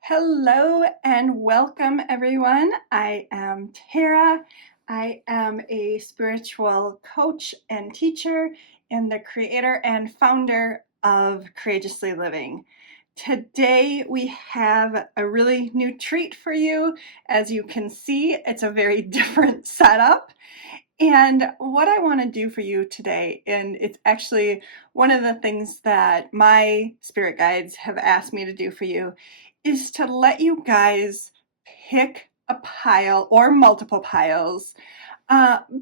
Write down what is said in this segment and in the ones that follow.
Hello and welcome, everyone. I am Tara. I am a spiritual coach and teacher and the creator and founder of Courageously Living. Today we have a really new treat for you. As you can see, it's a very different setup. And what I want to do for you today, and it's actually one of the things that my spirit guides have asked me to do for you, is to let you guys pick a pile or multiple piles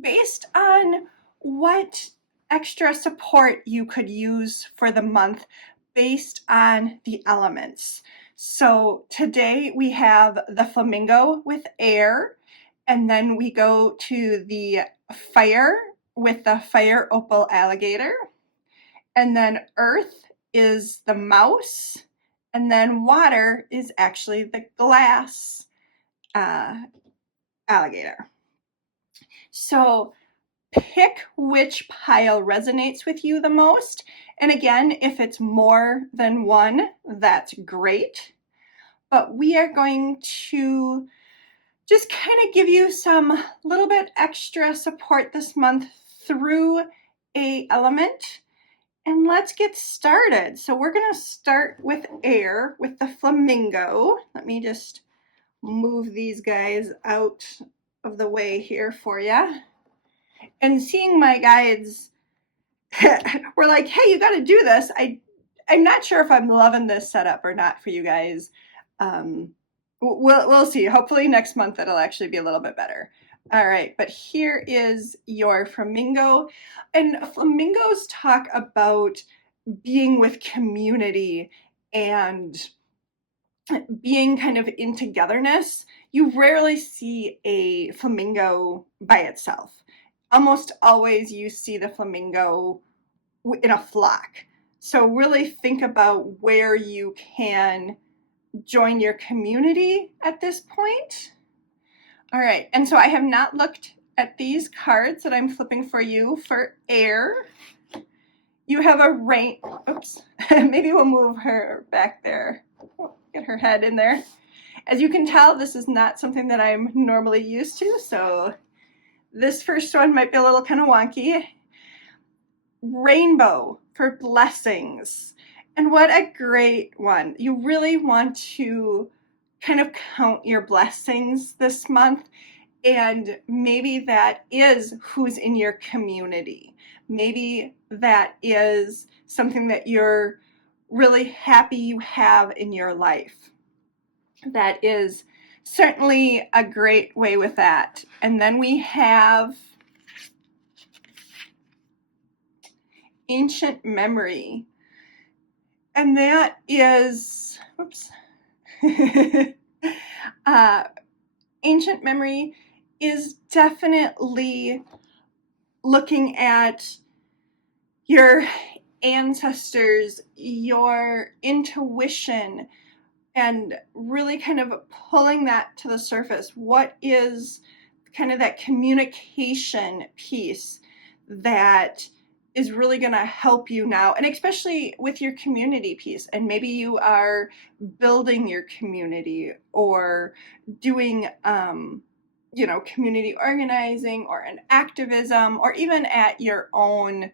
based on what extra support you could use for the month based on the elements. So today we have the flamingo with air, and then we go to the fire with the fire opal alligator, and then earth is the mouse, and then water is actually the glass alligator. So pick which pile resonates with you the most. And again, if it's more than one, that's great. But we are going to just kind of give you some little bit extra support this month through a element. And let's get started. So we're going to start with air with the flamingo. Let me just move these guys out of the way here for you. And seeing my guides were like, hey, you got to do this. I'm not sure if I'm loving this setup or not for you guys. We'll see. Hopefully next month it'll actually be a little bit better. All right, but here is your flamingo. And flamingos talk about being with community and being kind of in togetherness. You rarely see a flamingo by itself. Almost always you see the flamingo in a flock. So really think about where you can join your community at this point. All right, and so I have not looked at these cards that I'm flipping for you for air. You have a rain, oops, maybe we'll move her back there. Get her head in there. As you can tell, this is not something that I'm normally used to, so this first one might be a little kind of wonky. Rainbow for blessings. And what a great one. You really want to kind of count your blessings this month. And maybe that is who's in your community. Maybe that is something that you're really happy you have in your life. That is certainly a great way with that. And then we have ancient memory. And that is, oops. Ancient memory is definitely looking at your ancestors, your intuition, and really kind of pulling that to the surface. What is kind of that communication piece that is really going to help you now, and especially with your community piece. And maybe you are building your community or doing, community organizing or an activism, or even at your own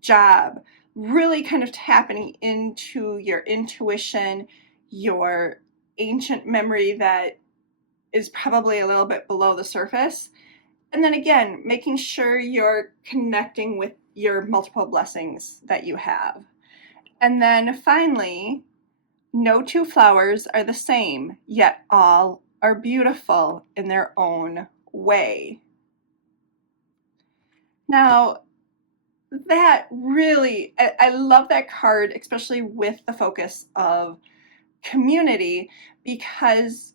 job, really kind of tapping into your intuition, your ancient memory that is probably a little bit below the surface. And then again, making sure you're connecting with your multiple blessings that you have. And then finally, no two flowers are the same, yet all are beautiful in their own way. Now, that really, I love that card, especially with the focus of community, because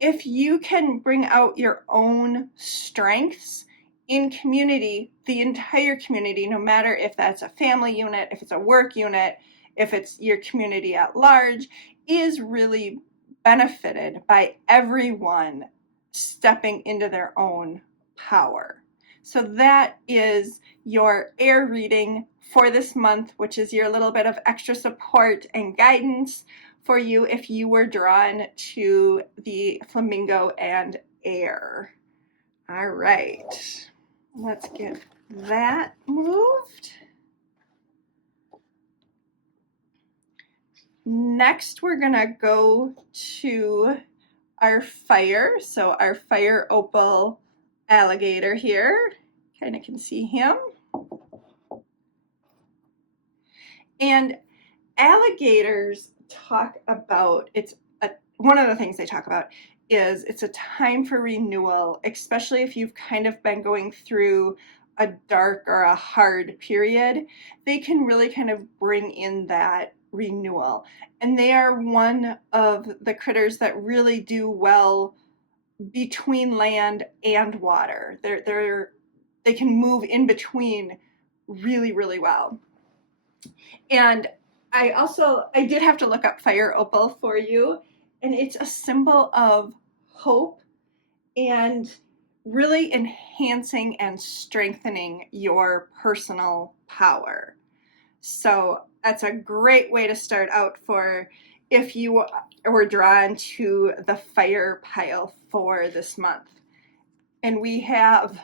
if you can bring out your own strengths in community, the entire community, no matter if that's a family unit, if it's a work unit, if it's your community at large, is really benefited by everyone stepping into their own power. So that is your air reading for this month, which is your little bit of extra support and guidance for you if you were drawn to the flamingo and air. All right, let's get that moved. Next, we're gonna go to our fire. So our fire opal alligator here, kind of can see him. And alligators talk about, one of the things they talk about is it's a time for renewal, especially if you've kind of been going through a dark or a hard period. They can really kind of bring in that renewal. And they are one of the critters that really do well between land and water. They can move in between really, really well. And I did have to look up fire opal for you, and it's a symbol of hope and really enhancing and strengthening your personal power. So that's a great way to start out for if you were drawn to the fire pile for this month. And we have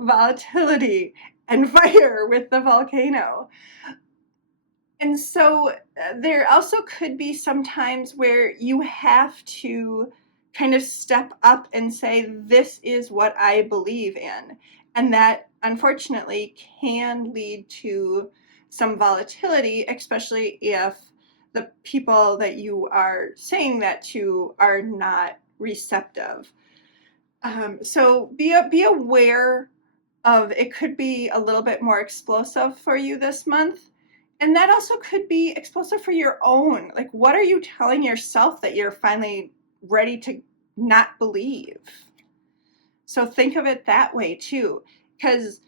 volatility and fire with the volcano. And so there also could be some times where you have to kind of step up and say, this is what I believe in. And that unfortunately can lead to some volatility, especially if the people that you are saying that to are not receptive. So be aware of, it could be a little bit more explosive for you this month. And that also could be explosive for your own. Like, what are you telling yourself that you're finally ready to not believe? So think of it that way too. Because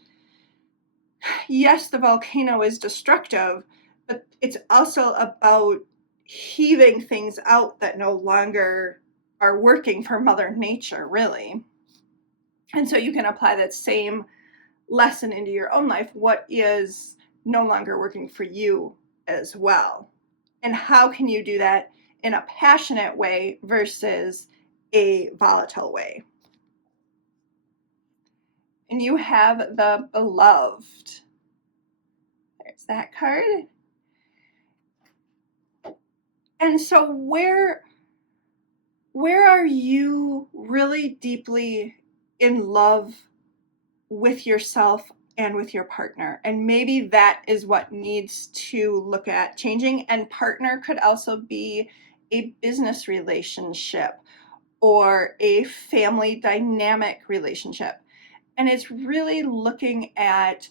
yes, the volcano is destructive, but it's also about heaving things out that no longer are working for Mother Nature, really. And so you can apply that same lesson into your own life. What is no longer working for you as well? And how can you do that in a passionate way versus a volatile way? And you have the beloved. There's that card. And so where are you really deeply in love with yourself and with your partner? And maybe that is what needs to look at changing. And partner could also be a business relationship or a family dynamic relationship. And it's really looking at,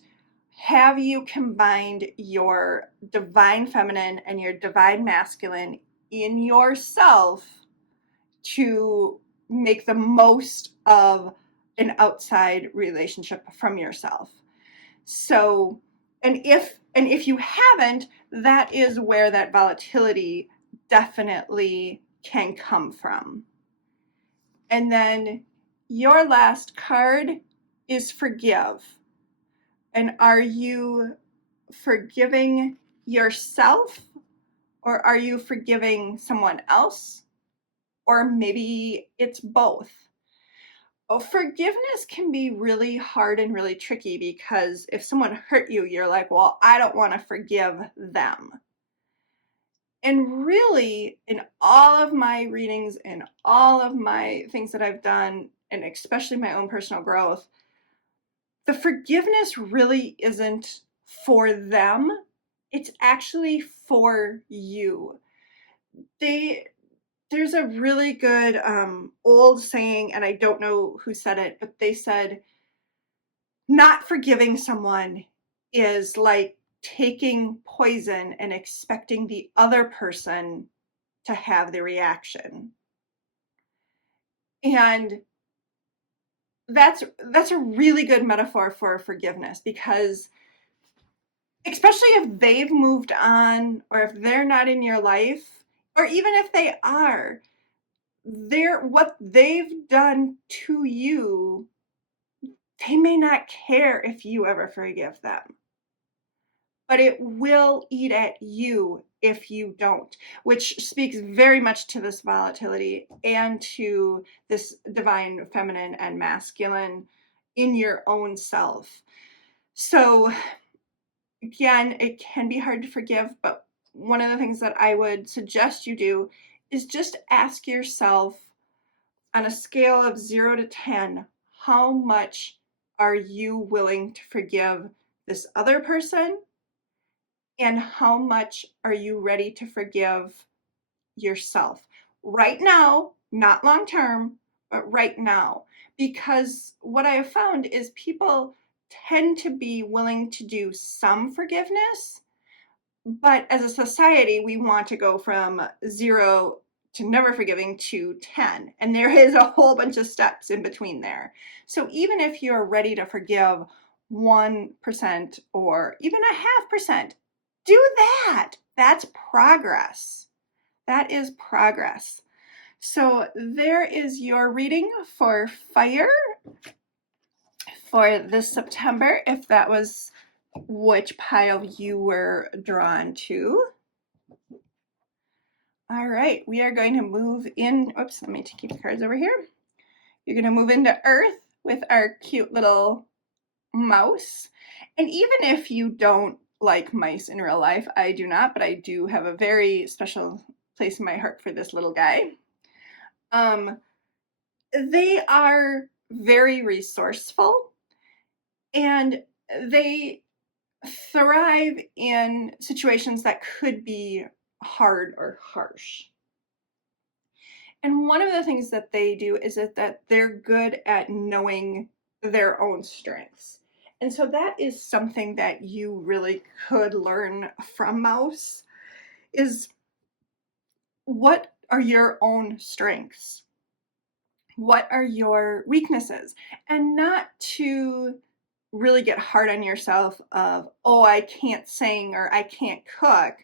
have you combined your divine feminine and your divine masculine in yourself to make the most of an outside relationship from yourself? So, and if you haven't, that is where that volatility definitely can come from. And then your last card is forgive. And are you forgiving yourself, or are you forgiving someone else? Or maybe it's both. Forgiveness can be really hard and really tricky, because if someone hurt you, you're like, well, I don't want to forgive them. And really, in all of my readings and all of my things that I've done, and especially my own personal growth, the forgiveness really isn't for them. It's actually for you. There's a really good old saying, and I don't know who said it, but they said, not forgiving someone is like taking poison and expecting the other person to have the reaction. And that's a really good metaphor for forgiveness, because especially if they've moved on, or if they're not in your life, or even if they are, what they've done to you, they may not care if you ever forgive them. but it will eat at you if you don't, which speaks very much to this volatility and to this divine feminine and masculine in your own self. So again, it can be hard to forgive, but one of the things that I would suggest you do is just ask yourself, on a scale of 0 to 10, how much are you willing to forgive this other person? And how much are you ready to forgive yourself? Right now, not long term, but right now. Because what I have found is people tend to be willing to do some forgiveness, but as a society, we want to go from 0 to never forgiving to 10. And there is a whole bunch of steps in between there. So even if you're ready to forgive 1% or even a 0.5%, do that. That's progress. That is progress. So there is your reading for fire for this September, if that was which pile you were drawn to. All right, we are going to move in. Oops, let me keep the cards over here. You're going to move into Earth with our cute little mouse. And even if you don't like mice in real life, I do not, but I do have a very special place in my heart for this little guy. They are very resourceful, and they thrive in situations that could be hard or harsh. And one of the things that they do is that they're good at knowing their own strengths. And so that is something that you really could learn from mouse, is what are your own strengths? What are your weaknesses? And not to really get hard on yourself of, oh, I can't sing or I can't cook.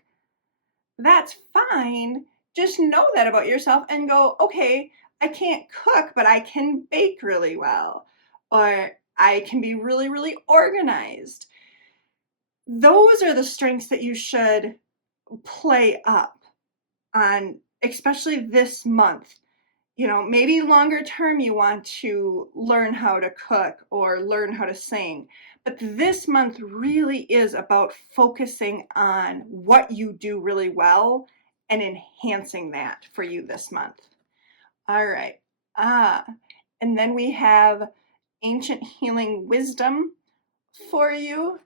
That's fine. Just know that about yourself and go, okay, I can't cook, but I can bake really well. Or I can be really, really organized. Those are the strengths that you should play up on, especially this month. You know, maybe longer term you want to learn how to cook or learn how to sing. But this month really is about focusing on what you do really well and enhancing that for you this month. All right. And then we have ancient healing wisdom for you.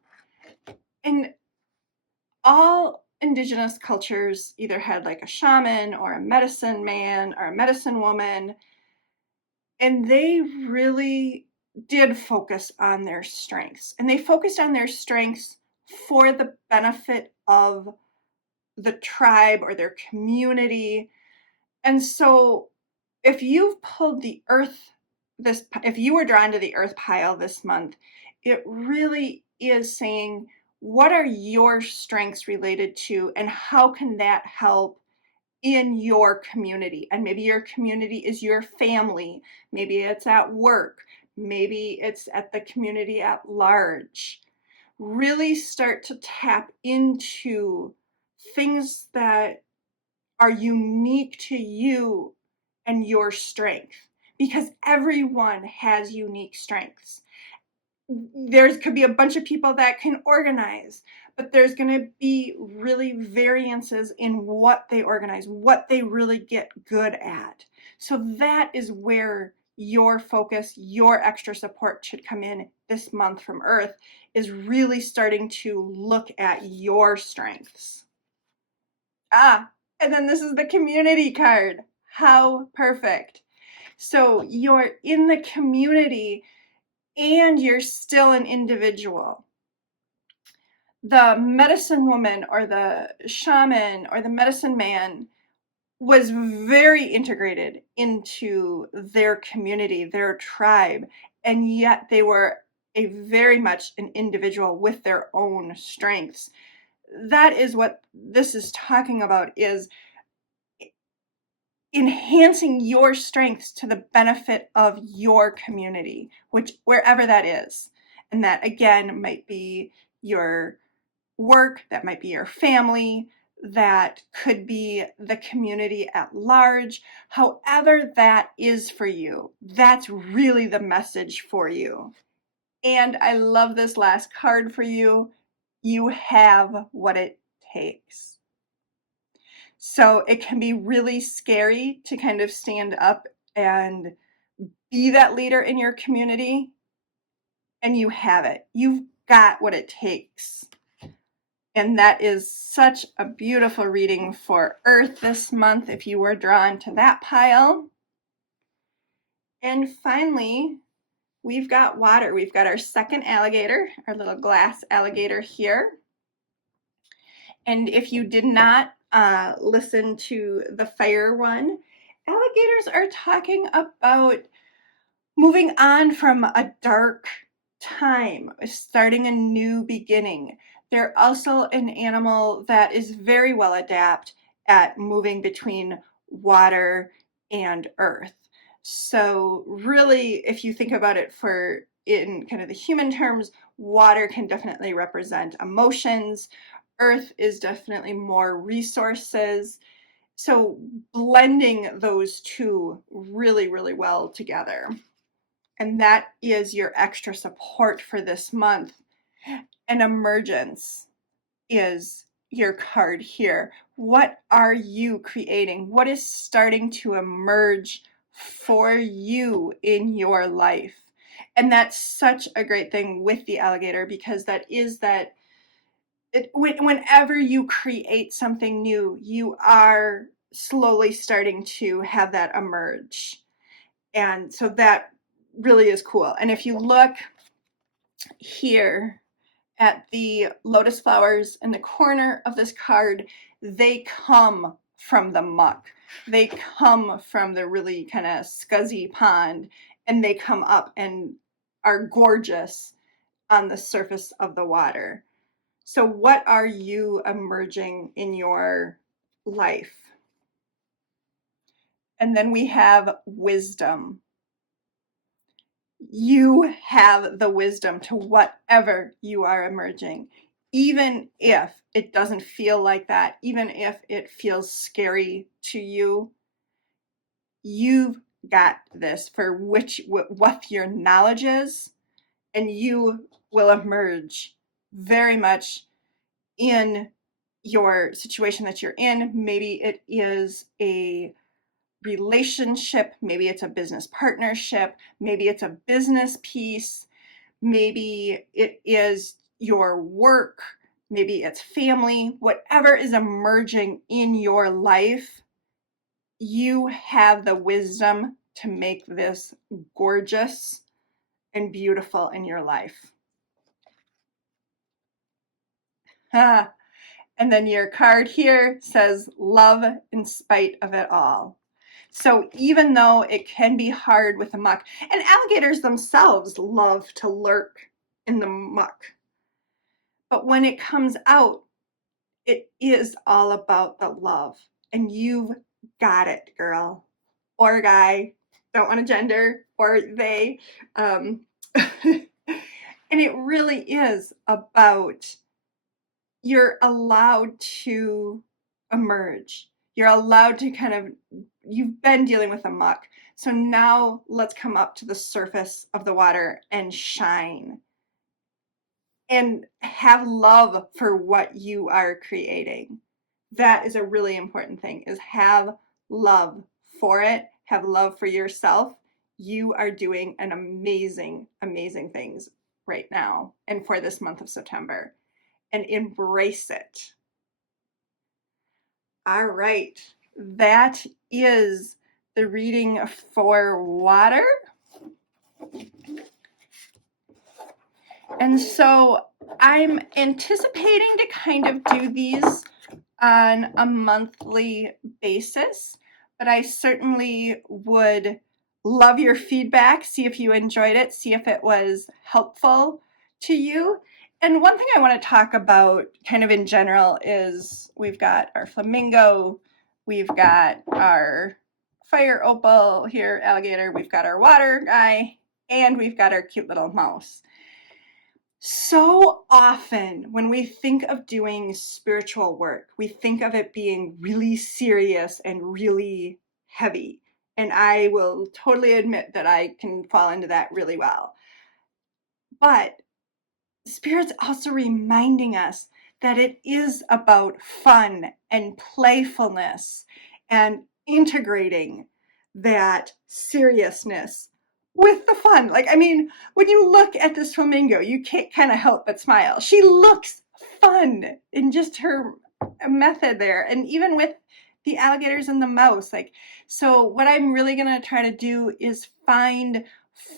And all indigenous cultures either had like a shaman or a medicine man or a medicine woman. And they really did focus on their strengths. And they focused on their strengths for the benefit of the tribe or their community. And so if you've pulled the earth, if you were drawn to the earth pile this month, it really is saying, what are your strengths related to, and how can that help in your community? And maybe your community is your family, maybe it's at work, maybe it's at the community at large. Really start to tap into things that are unique to you and your strength, because everyone has unique strengths. There could be a bunch of people that can organize, but there's going to be really variances in what they organize, what they really get good at. So that is where your focus, your extra support should come in this month from Earth, is really starting to look at your strengths. And then this is the community card. How perfect. So you're in the community and you're still an individual. The medicine woman or the shaman or the medicine man was very integrated into their community, their tribe, and yet they were a very much an individual with their own strengths. That is what this is talking about, is enhancing your strengths to the benefit of your community, which wherever that is. And that again might be your work, that might be your family, that could be the community at large. However that is for you, that's really the message for you. And I love this last card for you. You have what it takes. So it can be really scary to kind of stand up and be that leader in your community, and you have it. You've got what it takes. And that is such a beautiful reading for Earth this month if you were drawn to that pile. And finally, we've got water. We've got our second alligator, our little glass alligator here. And if you did not listen to the fire one, alligators are talking about moving on from a dark time, starting a new beginning. They're also an animal that is very well adept at moving between water and earth. So really, if you think about it in kind of the human terms, water can definitely represent emotions. Earth is definitely more resources. So blending those two really, really well together. And that is your extra support for this month. And emergence is your card here. What are you creating? What is starting to emerge for you in your life? And that's such a great thing with the alligator, because whenever you create something new, you are slowly starting to have that emerge. And so that really is cool. And if you look here at the lotus flowers in the corner of this card, they come from the muck. They come from the really kind of scuzzy pond, and they come up and are gorgeous on the surface of the water. So what are you emerging in your life? And then we have wisdom. You have the wisdom to whatever you are emerging, even if it doesn't feel like that, even if it feels scary to you. You've got this for what your knowledge is, and you will emerge very much in your situation that you're in. Maybe it is a relationship, maybe it's a business partnership, maybe it's a business piece, maybe it is your work, maybe it's family, whatever is emerging in your life, you have the wisdom to make this gorgeous and beautiful in your life. And then your card here says, love in spite of it all. So even though it can be hard with the muck, and alligators themselves love to lurk in the muck, but when it comes out, it is all about the love. And you've got it, girl or guy. Don't want to gender, or they. And it really is about, you're allowed to emerge. You're allowed to you've been dealing with the muck. So now let's come up to the surface of the water and shine. And have love for what you are creating. That is a really important thing, is have love for it. Have love for yourself. You are doing an amazing, amazing things right now and for this month of September. And embrace it. All right, that is the reading for water. And so I'm anticipating to kind of do these on a monthly basis, but I certainly would love your feedback, see if you enjoyed it, see if it was helpful to you. And one thing I want to talk about kind of in general is we've got our flamingo, we've got our fire opal here, alligator, we've got our water guy, and we've got our cute little mouse. So often when we think of doing spiritual work, we think of it being really serious and really heavy. And I will totally admit that I can fall into that really well. But Spirit's also reminding us that it is about fun and playfulness and integrating that seriousness with the fun. Like, I mean, when you look at this flamingo, you can't kind of help but smile. She looks fun in just her method there. And even with the alligators and the mouse, like, so what I'm really going to try to do is find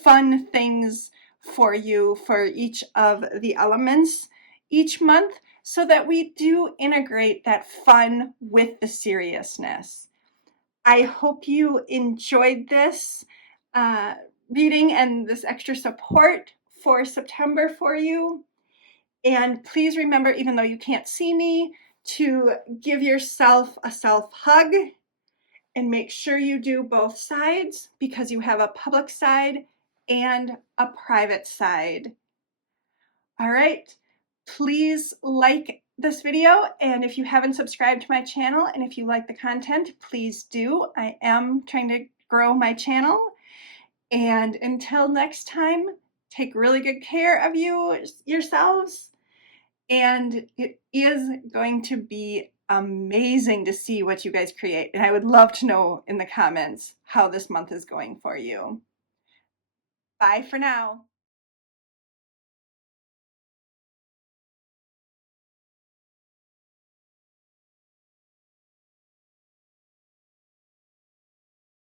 fun things for you for each of the elements each month so that we do integrate that fun with the seriousness. I hope you enjoyed this reading and this extra support for September for you. And please remember, even though you can't see me, to give yourself a self hug and make sure you do both sides because you have a public side and a private side. All right, please like this video, and if you haven't subscribed to my channel and if you like the content, please do. I am trying to grow my channel, and until next time, take really good care of yourselves, and it is going to be amazing to see what you guys create, and I would love to know in the comments how this month is going for you. Bye for now.